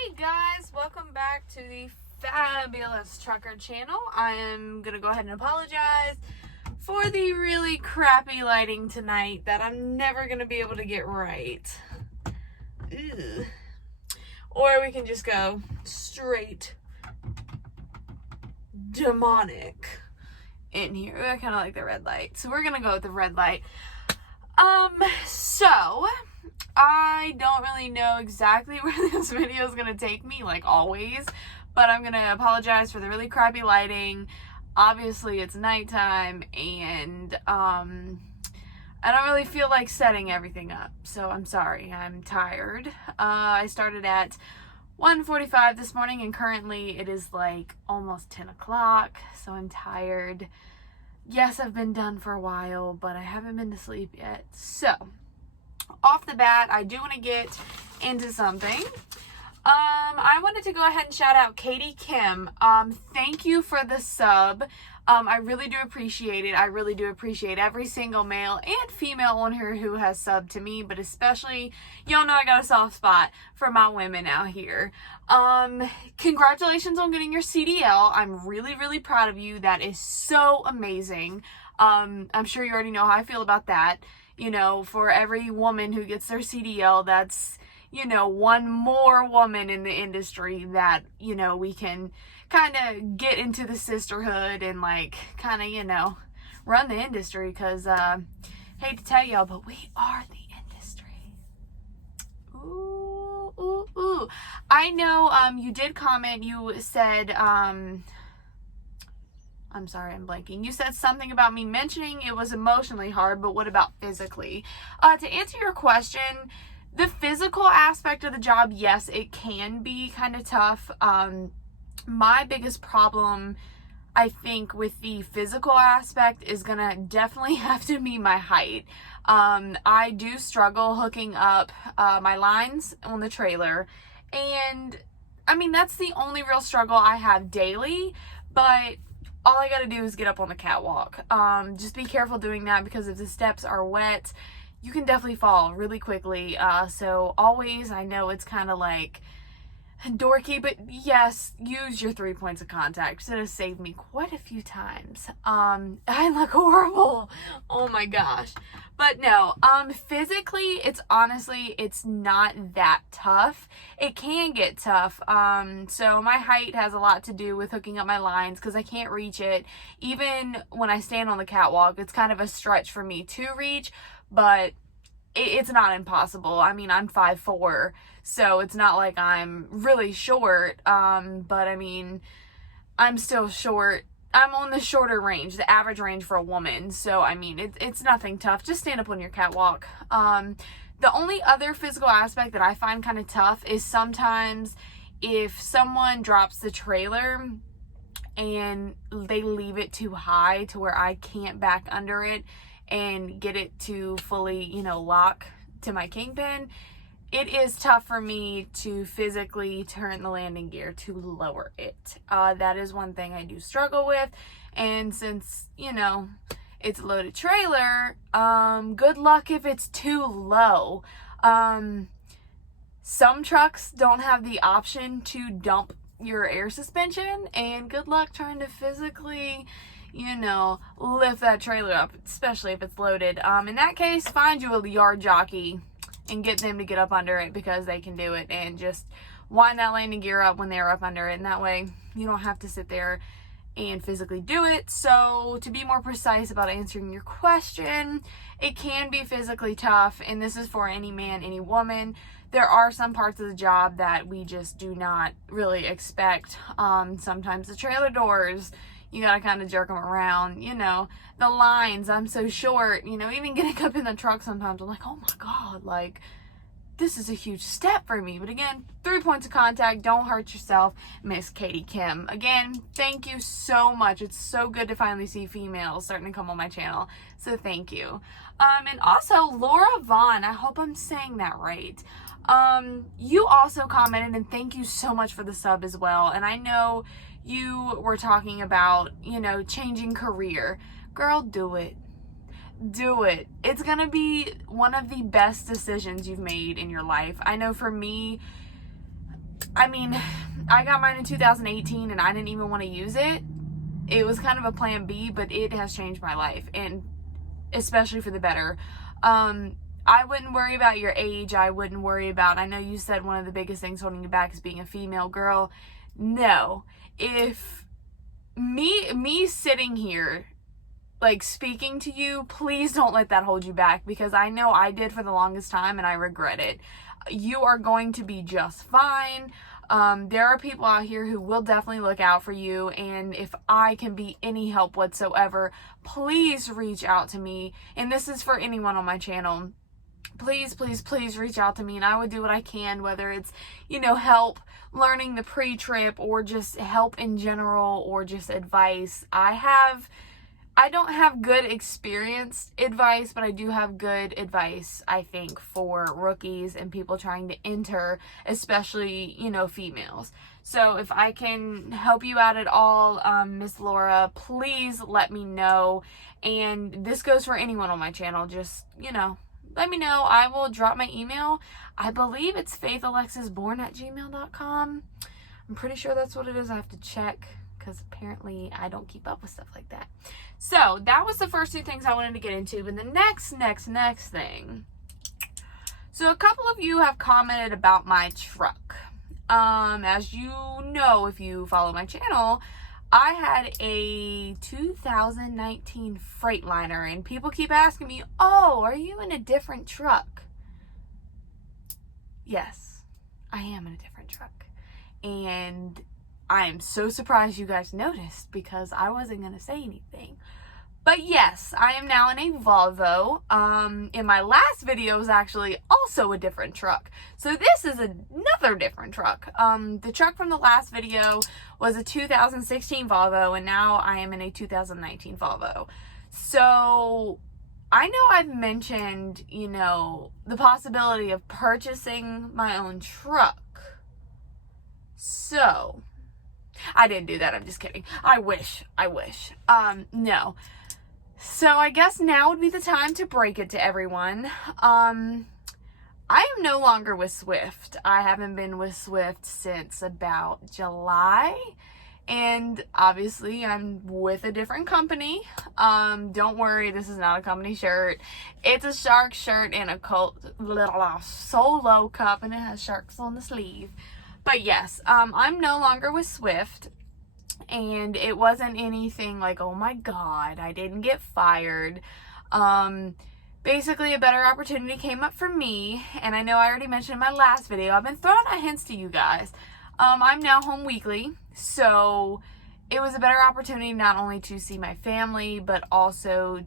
Hey guys, welcome back to the Fabulous Trucker channel. I am gonna go ahead and apologize for the really crappy lighting tonight that I'm never gonna be able to get right. Ew. Or we can just go straight demonic in here. I kind of like the red light, so we're gonna go with the red light. So I don't really know exactly where this video is going to take me, like always, but I'm going to apologize for the really crappy lighting. Obviously, it's nighttime, and I don't really feel like setting everything up, so I'm sorry. I'm tired. I started at 1:45 this morning, and currently it is like almost 10 o'clock, so I'm tired. Yes, I've been done for a while, but I haven't been to sleep yet. So, off the bat, I do want to get into something. I wanted to go ahead and shout out Katie Kim. Thank you for the sub. I really do appreciate it. I really do appreciate every single male and female on here who has subbed to me, but especially, y'all know I got a soft spot for my women out here. Congratulations on getting your CDL. I'm really, really proud of you. That is so amazing. I'm sure you already know how I feel about that. You know, for every woman who gets their CDL, that's, you know, one more woman in the industry that, you know, we can kind of get into the sisterhood and, like, kind of, you know, run the industry. Because, hate to tell y'all, but we are the industry. Ooh, ooh, ooh. I know, you did comment, you said, I'm sorry, I'm blanking. You said something about me mentioning it was emotionally hard, but what about physically? To answer your question, the physical aspect of the job, yes, it can be kind of tough. My biggest problem, I think, with the physical aspect is gonna definitely have to be my height. I do struggle hooking up my lines on the trailer, and I mean, that's the only real struggle I have daily, but all I gotta do is get up on the catwalk. Just be careful doing that, because if the steps are wet, you can definitely fall really quickly. So always, I know it's kind of like dorky, but yes, use your 3 points of contact. It has saved me quite a few times. I look horrible. Oh my gosh. But no, physically, it's not that tough. It can get tough. So my height has a lot to do with hooking up my lines, because I can't reach it. Even when I stand on the catwalk, it's kind of a stretch for me to reach, but it's not impossible. I mean, I'm 5'4", so it's not like I'm really short, but I mean, I'm still short. I'm on the shorter range, the average range for a woman, so I mean, it's nothing tough. Just stand up on your catwalk. The only other physical aspect that I find kind of tough is sometimes if someone drops the trailer and they leave it too high to where I can't back under it and get it to fully, you know, lock to my kingpin, it is tough for me to physically turn the landing gear to lower it. That is one thing I do struggle with. And since, you know, it's a loaded trailer, good luck if it's too low. Some trucks don't have the option to dump your air suspension, and good luck trying to physically, you know, lift that trailer up, especially if it's loaded. In that case, find you a yard jockey and get them to get up under it, because they can do it, and just wind that landing gear up when they're up under it, and that way you don't have to sit there and physically do it. So to be more precise about answering your question, it can be physically tough, and this is for any man, any woman. There are some parts of the job that we just do not really expect. Sometimes the trailer doors, you gotta kind of jerk them around, you know, the lines, I'm so short, you know, even getting up in the truck sometimes, I'm like, oh my God, like, this is a huge step for me. But again, 3 points of contact, don't hurt yourself, Miss Katie Kim. Again, thank you so much. It's so good to finally see females starting to come on my channel, so thank you. And also, Laura Vaughn, I hope I'm saying that right. You also commented, and thank you so much for the sub as well. And I know you were talking about, you know, changing career. Girl, do it. Do it. It's gonna be one of the best decisions you've made in your life. I know for me, I mean, I got mine in 2018 and I didn't even want to use it. It was kind of a plan B, but it has changed my life, and especially for the better. I wouldn't worry about your age. I wouldn't worry about, I know you said one of the biggest things holding you back is being a female girl. No. If me sitting here, like, speaking to you, please don't let that hold you back, because I know I did for the longest time and I regret it. You are going to be just fine. There are people out here who will definitely look out for you, and if I can be any help whatsoever, please reach out to me. And this is for anyone on my channel. Please, please, please reach out to me, and I would do what I can, whether it's, help learning the pre-trip, or just help in general, or just advice. I don't have good experienced advice, but I do have good advice, I think, for rookies and people trying to enter, especially, females. So if I can help you out at all, Miss Laura, please let me know. And this goes for anyone on my channel. Just, let me know. I will drop my email. I believe it's faithalexisborn@gmail.com. I'm pretty sure that's what it is. I have to check, because apparently I don't keep up with stuff like that. So that was the first two things I wanted to get into. But the next thing. So a couple of you have commented about my truck. As you know, if you follow my channel, I had a 2019 Freightliner, and people keep asking me, oh, are you in a different truck? Yes, I am in a different truck. And I am so surprised you guys noticed, because I wasn't going to say anything. But yes, I am now in a Volvo. In my last video was actually also a different truck. So this is another different truck. The truck from the last video was a 2016 Volvo, and now I am in a 2019 Volvo. So I know I've mentioned, the possibility of purchasing my own truck. So I didn't do that. I'm just kidding. I wish. No. So I guess now would be the time to break it to everyone. I am no longer with Swift. I haven't been with Swift since about July. And obviously I'm with a different company. Don't worry, this is not a company shirt. It's a shark shirt and a Solo cup, and it has sharks on the sleeve. But yes, I'm no longer with Swift, and it wasn't anything like, oh my God, I didn't get fired. Basically a better opportunity came up for me, and I know I already mentioned in my last video, I've been throwing out hints to you guys. I'm now home weekly, so it was a better opportunity not only to see my family, but also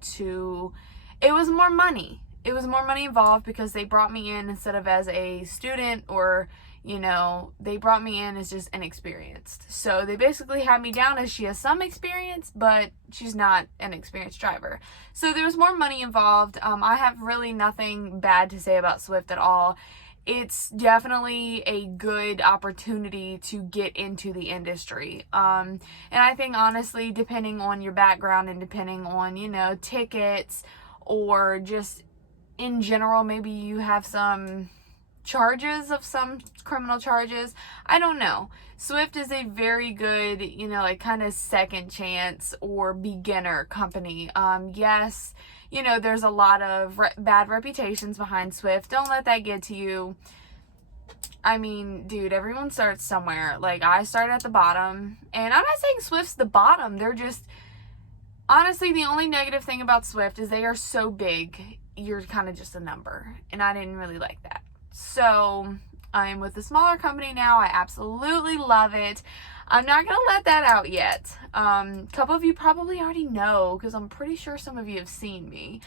it was more money. It was more money involved, because they brought me in instead of as a student, or they brought me in as just inexperienced. So they basically had me down as she has some experience, but she's not an experienced driver. So there was more money involved. I have really nothing bad to say about Swift at all. It's definitely a good opportunity to get into the industry. And I think, honestly, depending on your background and depending on, tickets, or just in general, maybe you have some charges of some criminal charges. I don't know. Swift is a very good, kind of second chance or beginner company. Yes, there's a lot of bad reputations behind Swift. Don't let that get to you. I mean, dude, everyone starts somewhere. Like, I started at the bottom, and I'm not saying Swift's the bottom. They're just, honestly, the only negative thing about Swift is they are so big, you're kind of just a number, and I didn't really like that. So I'm with a smaller company now. I absolutely love it. I'm not going to let that out yet. A couple of you probably already know, because I'm pretty sure some of you have seen me.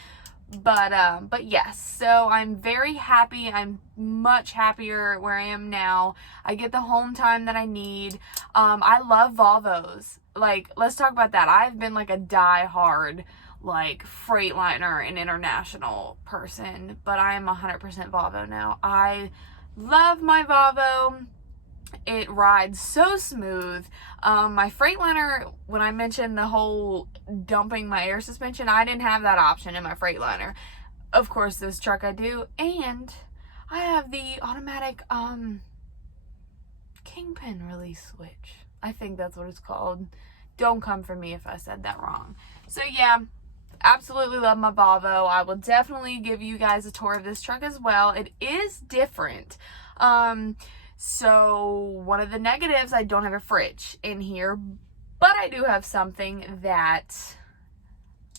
But yes, so I'm very happy. I'm much happier where I am now. I get the home time that I need. I love Volvos. Like, let's talk about that. I've been like a die-hard Freightliner and International person, but I am 100% Volvo now. I love my Volvo. It rides so smooth. My Freightliner, when I mentioned the whole dumping my air suspension, I didn't have that option in my Freightliner. Of course, this truck I do, and I have the automatic Kingpin release switch. I think that's what it's called. Don't come for me if I said that wrong. So yeah, absolutely love my Volvo. I will definitely give you guys a tour of this truck as well. It is different. So one of the negatives, I don't have a fridge in here, but I do have something that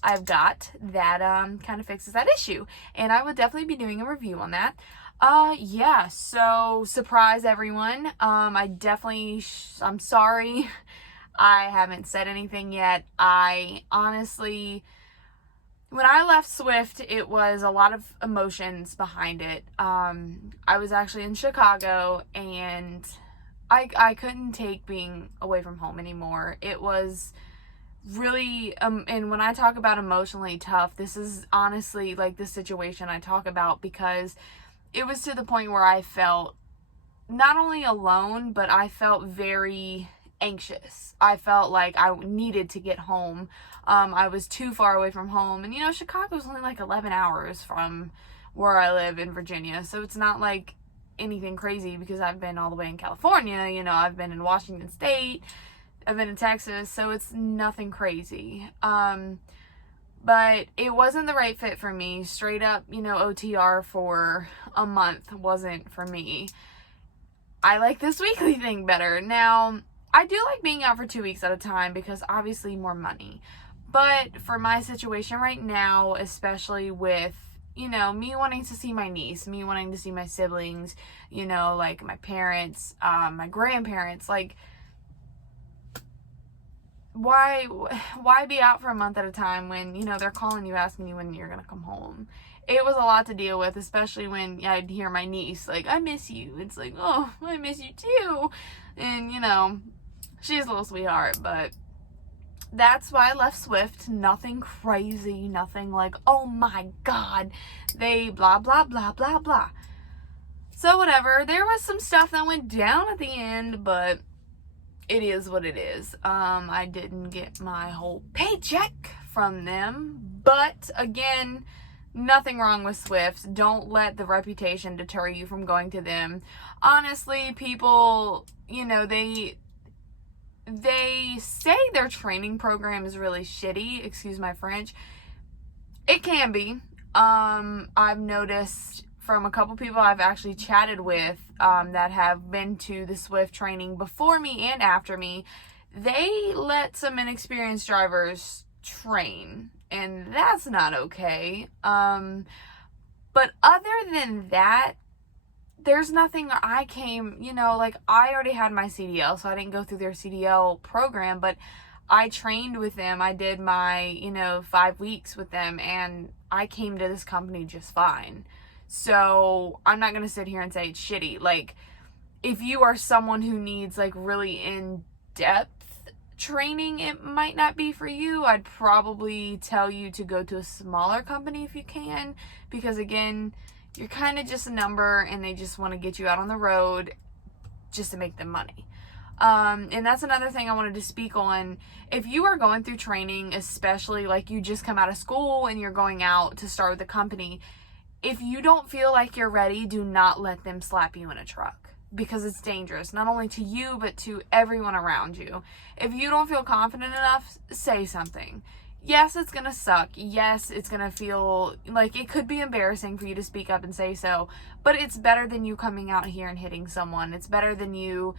I've got that kind of fixes that issue, and I will definitely be doing a review on that. Yeah, so surprise everyone. I'm sorry I haven't said anything yet. I honestly, when I left Swift, it was a lot of emotions behind it. I was actually in Chicago, and I couldn't take being away from home anymore. It was really, and when I talk about emotionally tough, this is honestly like the situation I talk about, because it was to the point where I felt not only alone, but I felt very anxious. I felt like I needed to get home. I was too far away from home, and Chicago's only like 11 hours from where I live in Virginia, so it's not like anything crazy, because I've been all the way in California, I've been in Washington State, I've been in Texas, so it's nothing crazy. But it wasn't the right fit for me. Straight up, OTR for a month wasn't for me. I like this weekly thing better. Now, I do like being out for 2 weeks at a time, because obviously more money. But for my situation right now, especially with, me wanting to see my niece, me wanting to see my siblings, like my parents, my grandparents, like, why be out for a month at a time when, they're calling you, asking you when you're going to come home? It was a lot to deal with, especially when I'd hear my niece, like, I miss you. It's like, oh, I miss you too. And, she's a little sweetheart, but that's why I left Swift. Nothing crazy, nothing like, oh my God, they blah, blah, blah, blah, blah. So whatever, there was some stuff that went down at the end, but it is what it is. I didn't get my whole paycheck from them, but again, nothing wrong with Swift. Don't let the reputation deter you from going to them. Honestly, people, they say their training program is really shitty. Excuse my French. It can be. I've noticed from a couple people I've actually chatted with that have been to the Swift training before me and after me, they let some inexperienced drivers train, and that's not okay. But other than that, there's nothing. I came, I already had my CDL, so I didn't go through their CDL program, but I trained with them. I did my, 5 weeks with them, and I came to this company just fine. So I'm not going to sit here and say it's shitty. Like, if you are someone who needs like really in-depth training, it might not be for you. I'd probably tell you to go to a smaller company if you can, because again, you're kind of just a number, and they just want to get you out on the road just to make them money. And that's another thing I wanted to speak on. If you are going through training, especially like you just come out of school and you're going out to start with the company, if you don't feel like you're ready, do not let them slap you in a truck, because it's dangerous, not only to you, but to everyone around you. If you don't feel confident enough, say something. Yes, it's going to suck. Yes, it's going to feel like it could be embarrassing for you to speak up and say so, but it's better than you coming out here and hitting someone. It's better than you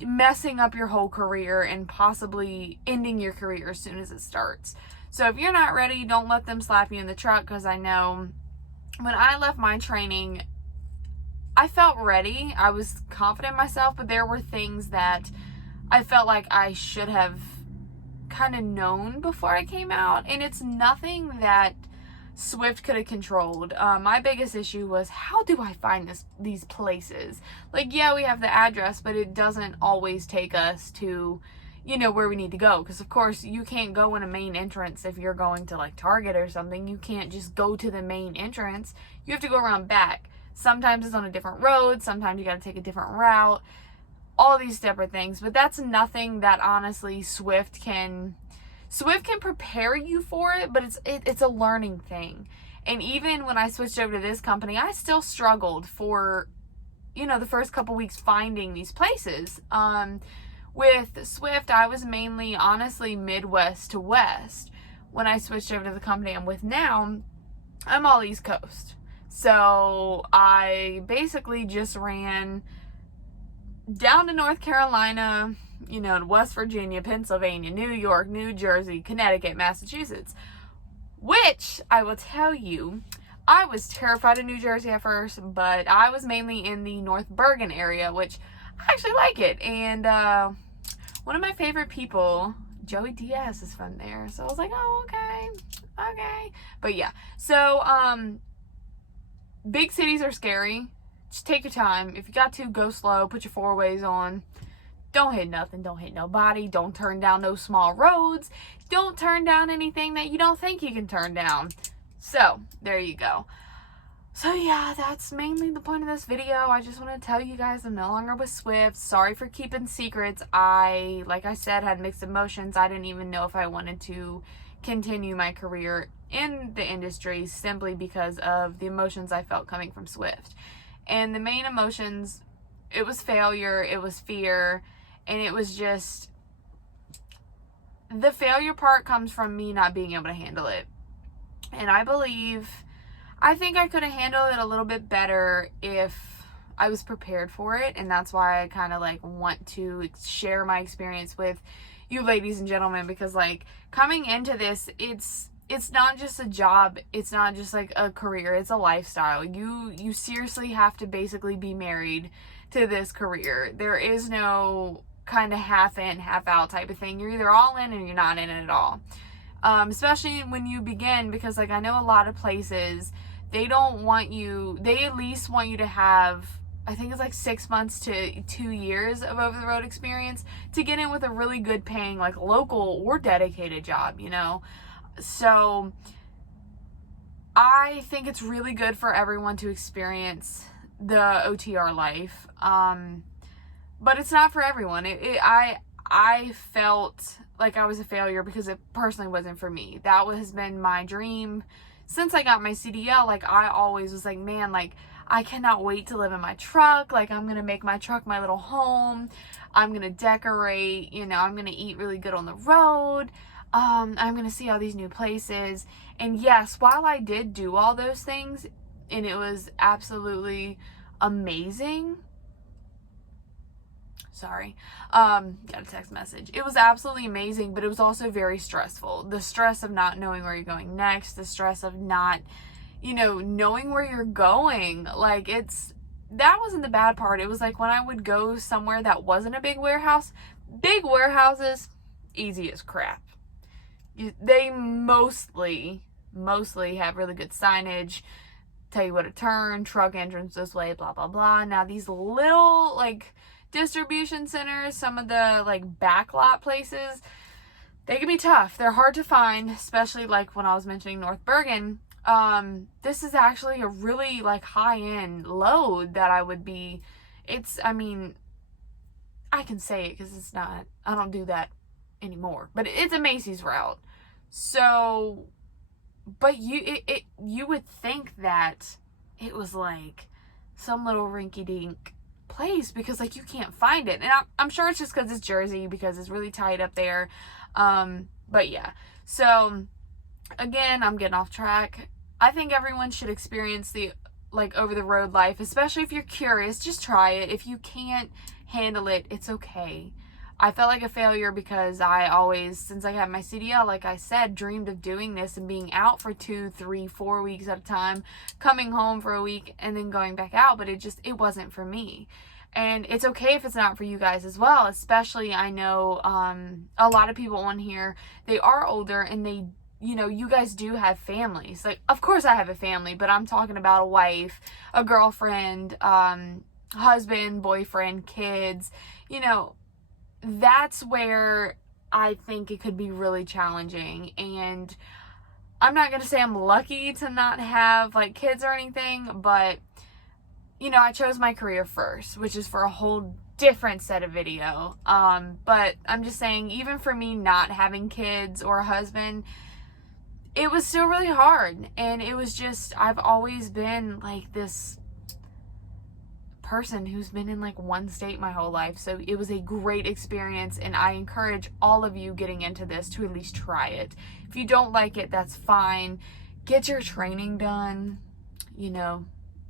messing up your whole career and possibly ending your career as soon as it starts. So if you're not ready, don't let them slap you in the truck, because I know when I left my training, I felt ready. I was confident in myself, but there were things that I felt like I should have kind of known before I came out, and it's nothing that Swift could have controlled. My biggest issue was, how do I find these places? Like, yeah, we have the address, but it doesn't always take us to, where we need to go. Because, of course, you can't go in a main entrance if you're going to, like, Target or something. You can't just go to the main entrance. You have to go around back. Sometimes it's on a different road. Sometimes you got to take a different route. All these separate things. But that's nothing that, honestly, Swift can prepare you for it, but it's a learning thing. And even when I switched over to this company, I still struggled for, the first couple weeks finding these places. With Swift, I was mainly, honestly, Midwest to West. When I switched over to the company I'm with now, I'm all East Coast. So I basically just ran down to North Carolina, to West Virginia, Pennsylvania, New York, New Jersey, Connecticut, Massachusetts. Which, I will tell you, I was terrified of New Jersey at first, but I was mainly in the North Bergen area, which I actually like it. And one of my favorite people, Joey Diaz, is from there. So I was like, oh, okay. But yeah, so big cities are scary. Just take your time. If you got to, go slow. Put your four-ways on. Don't hit nothing. Don't hit nobody. Don't turn down those small roads. Don't turn down anything that you don't think you can turn down. So, there you go. So yeah, that's mainly the point of this video. I just want to tell you guys I'm no longer with Swift. Sorry for keeping secrets. Like I said, had mixed emotions. I didn't even know if I wanted to continue my career in the industry simply because of the emotions I felt coming from Swift. And the main emotions, it was failure, it was fear, and it was just, the failure part comes from me not being able to handle it. And I think I could have handled it a little bit better if I was prepared for it. And that's why I kind of want to share my experience with you ladies and gentlemen, because coming into this, it's not just a job, it's not just a career, it's a lifestyle. You seriously have to basically be married to this career. There is no kind of half in, half out type of thing. You're either all in or you're not in it at all. Especially when you begin, because I know a lot of places, they at least want you to have, I think it's 6 months to 2 years of over-the-road experience to get in with a really good paying, local or dedicated job, So I think it's really good for everyone to experience the OTR life. But it's not for everyone. I felt like I was a failure because it personally wasn't for me. That has been my dream since I got my CDL. I always was man, I cannot wait to live in my truck. I'm going to make my truck my little home. I'm going to decorate, I'm going to eat really good on the road. I'm going to see all these new places. And yes, while I did do all those things, and it was absolutely amazing. Sorry. Got a text message. It was absolutely amazing, but it was also very stressful. The stress of not knowing where you're going next, the stress of not, knowing where you're going. That wasn't the bad part. It was when I would go somewhere that wasn't a big warehouse. Big warehouses, easy as crap. They mostly have really good signage, tell you what to turn, truck entrance this way, blah, blah, blah. Now these little, distribution centers, some of the, backlot places, they can be tough. They're hard to find, especially, when I was mentioning North Bergen. This is actually a really, high-end load that I would be, I can say it because it's not, I don't do that anymore, but it's a Macy's route. So, but you would think that it was some little rinky-dink place because you can't find it. And I'm sure it's just because it's Jersey, because it's really tight up there. But yeah, so again, I'm getting off track. I think everyone should experience the over the road life, especially if you're curious. Just try it. If you can't handle it, it's okay. I felt like a failure because I always, since I had my CDL, like I said, dreamed of doing this and being out for 2, 3, 4 weeks at a time, coming home for a week and then going back out, but it wasn't for me. And it's okay if it's not for you guys as well, especially I know a lot of people on here, they are older and they, you guys do have families. Of course I have a family, but I'm talking about a wife, a girlfriend, husband, boyfriend, kids, that's where I think it could be really challenging. And I'm not going to say I'm lucky to not have kids or anything, but I chose my career first, which is for a whole different set of video. But I'm just saying, even for me not having kids or a husband, it was still really hard. And it was just, I've always been this person who's been in like one state my whole life. So it was a great experience, and I encourage all of you getting into this to at least try it. If you don't like it, that's fine. Get your training done, you know,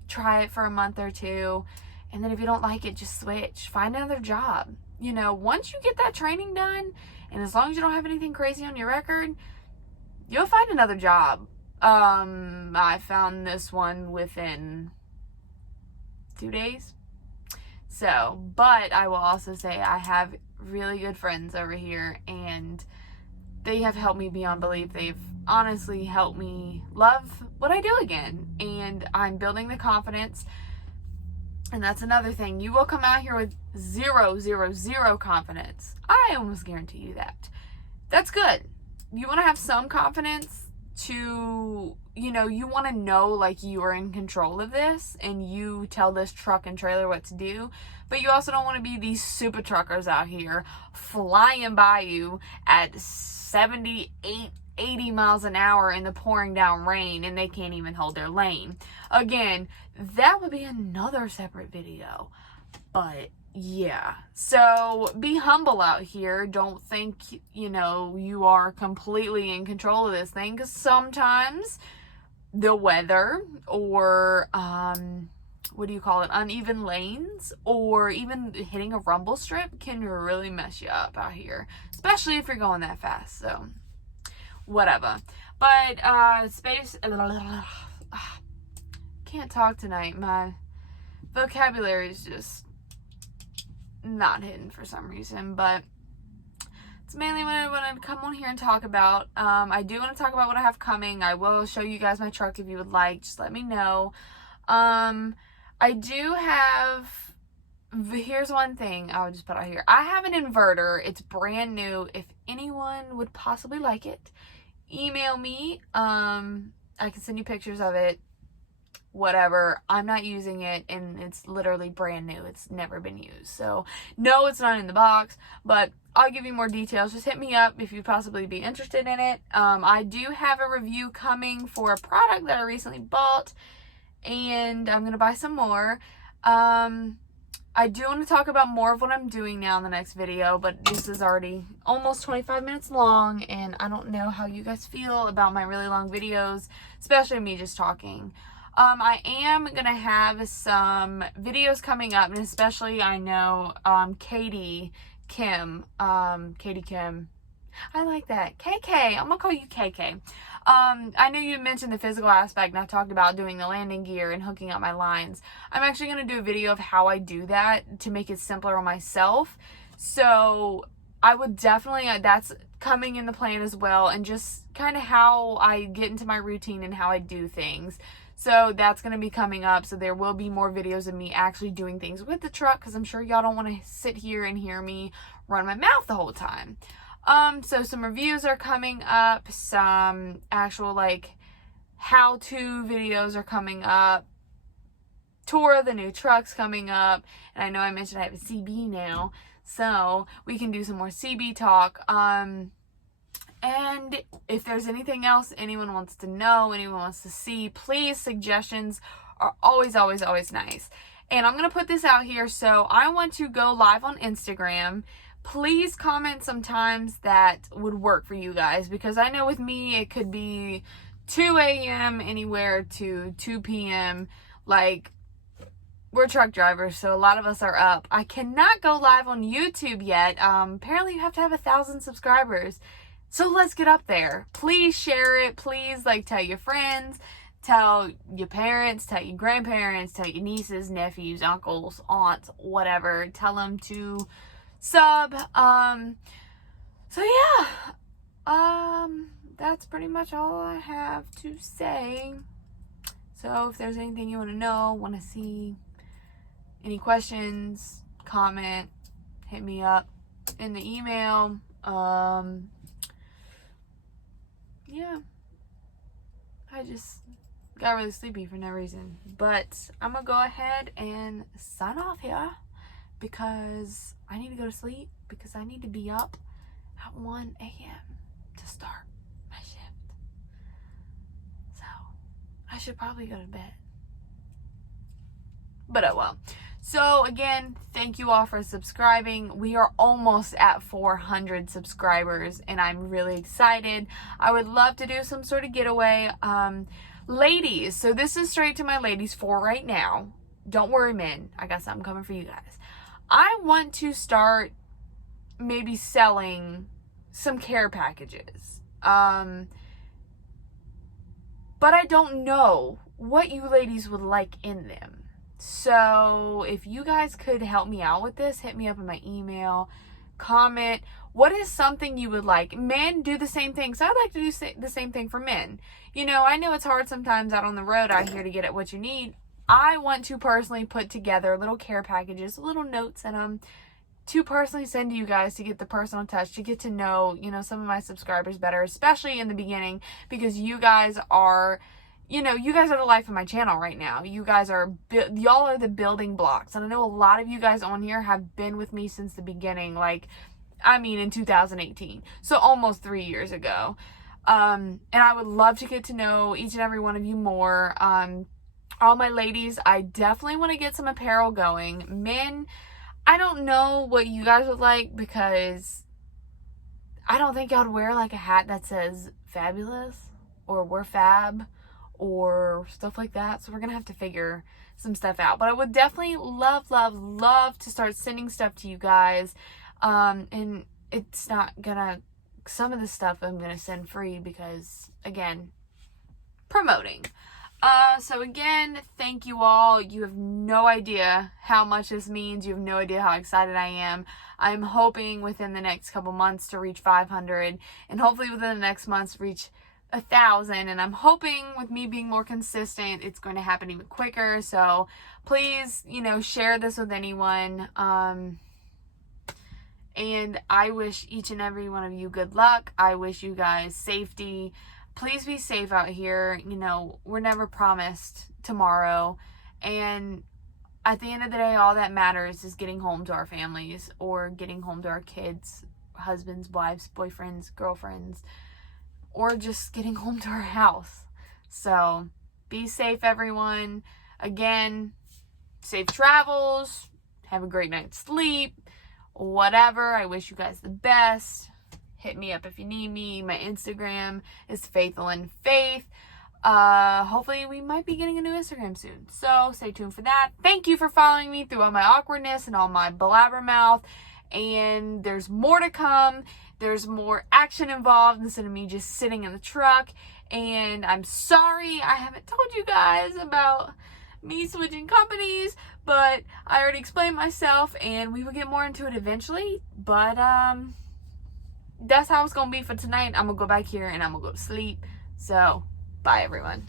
try it for a month or two, and then if you don't like it, just switch. Find another job. You know, once you get that training done, and as long as you don't have anything crazy on your record, you'll find another job. I found this one within 2 days. So, but I will also say I have really good friends over here, and they have helped me beyond belief. They've honestly helped me love what I do again, and I'm building the confidence. And that's another thing. You will come out here with zero confidence. I almost guarantee you that. That's good. You want to have some confidence to, you know, you want to know like you are in control of this and you tell this truck and trailer what to do. But you also don't want to be these super truckers out here flying by you at 78, 80 miles an hour in the pouring down rain and they can't even hold their lane. Again, that would be another separate video. But yeah, so be humble out here. Don't think, you know, you are completely in control of this thing, because sometimes the weather or uneven lanes, or even hitting a rumble strip can really mess you up out here, especially if you're going that fast. So whatever. But space can't talk tonight. My vocabulary is just not hidden for some reason, but it's mainly what I want to come on here and talk about. I do want to talk about what I have coming. I will show you guys my truck if you would like. Just let me know. I do have, here's one thing I'll just put out here. I have an inverter. It's brand new. If anyone would possibly like it, email me. I can send you pictures of it. Whatever. I'm not using it, and it's literally brand new. It's never been used. So no, it's not in the box, but I'll give you more details. Just hit me up if you'd possibly be interested in it. I do have a review coming for a product that I recently bought, and I'm gonna buy some more. I do want to talk about more of what I'm doing now in the next video, but this is already almost 25 minutes long, and I don't know how you guys feel about my really long videos, especially me just talking. I am going to have some videos coming up, and especially I know Katie Kim, I like that, KK, I'm going to call you KK. I know you mentioned the physical aspect, and I talked about doing the landing gear and hooking up my lines. I'm actually going to do a video of how I do that to make it simpler on myself. So I would definitely, that's coming in the plan as well, and just kind of how I get into my routine and how I do things. So that's going to be coming up. So there will be more videos of me actually doing things with the truck, because I'm sure y'all don't want to sit here and hear me run my mouth the whole time. So some reviews are coming up. Some actual like how-to videos are coming up. Tour of the new trucks coming up. And I know I mentioned I have a CB now, so we can do some more CB talk. And if there's anything else anyone wants to know, anyone wants to see, please, suggestions are always nice. And I'm going to put this out here. So I want to go live on Instagram. Please comment sometimes that would work for you guys, because I know with me, it could be 2 a.m. anywhere to 2 p.m. Like, we're truck drivers, so a lot of us are up. I cannot go live on YouTube yet. Apparently you have to have 1,000 subscribers. So let's get up there. Please share it. Please, like, tell your friends, tell your parents, tell your grandparents, tell your nieces, nephews, uncles, aunts, whatever. Tell them to sub. So yeah. That's pretty much all I have to say. So if there's anything you want to know, want to see, any questions, comment, hit me up in the email. Yeah, I just got really sleepy for no reason, but I'm gonna go ahead and sign off here, because I need to go to sleep, because I need to be up at 1 a.m. to start my shift. So I should probably go to bed, but oh well. So again, thank you all for subscribing. We are almost at 400 subscribers and I'm really excited. I would love to do some sort of getaway. Ladies, so this is straight to my ladies for right now. Don't worry, men. I got something coming for you guys. I want to start maybe selling some care packages. But I don't know what you ladies would like in them. So if you guys could help me out with this, hit me up in my email, comment. What is something you would like? Men do the same thing. So I'd like to do the same thing for men. You know, I know it's hard sometimes out on the road out here to get at what you need. I want to personally put together little care packages, little notes in them to personally send to you guys to get the personal touch, to get to know, you know, some of my subscribers better, especially in the beginning, because you guys are, you know, you guys are the life of my channel right now. You guys are, y'all are the building blocks. And I know a lot of you guys on here have been with me since the beginning, like, I mean, in 2018. So almost 3 years ago. And I would love to get to know each and every one of you more. All my ladies, I definitely want to get some apparel going. Men, I don't know what you guys would like, because I don't think I'd wear like a hat that says fabulous or we're fab or stuff like that. So we're gonna have to figure some stuff out. But I would definitely love to start sending stuff to you guys. And it's not gonna, some of the stuff I'm gonna send free because, again, promoting. So again, thank you all. You have no idea how much this means. You have no idea how excited I am. I'm hoping within the next couple months to reach 500, and hopefully within the next months reach 1,000. And I'm hoping with me being more consistent, it's going to happen even quicker. So please, you know, share this with anyone. And I wish each and every one of you good luck. I wish you guys safety. Please be safe out here. You know, we're never promised tomorrow. And at the end of the day, all that matters is getting home to our families, or getting home to our kids, husbands, wives, boyfriends, girlfriends, or just getting home to our house. So be safe, everyone. Again, safe travels. Have a great night's sleep. Whatever. I wish you guys the best. Hit me up if you need me. My Instagram is faithfulandfaith. Hopefully we might be getting a new Instagram soon. So stay tuned for that. Thank you for following me through all my awkwardness and all my blabbermouth. And there's more to come. There's more action involved instead of me just sitting in the truck. And I'm sorry I haven't told you guys about me switching companies, but I already explained myself, and we will get more into it eventually. But that's how it's gonna be for tonight. I'm gonna go back here and I'm gonna go to sleep. So bye, everyone.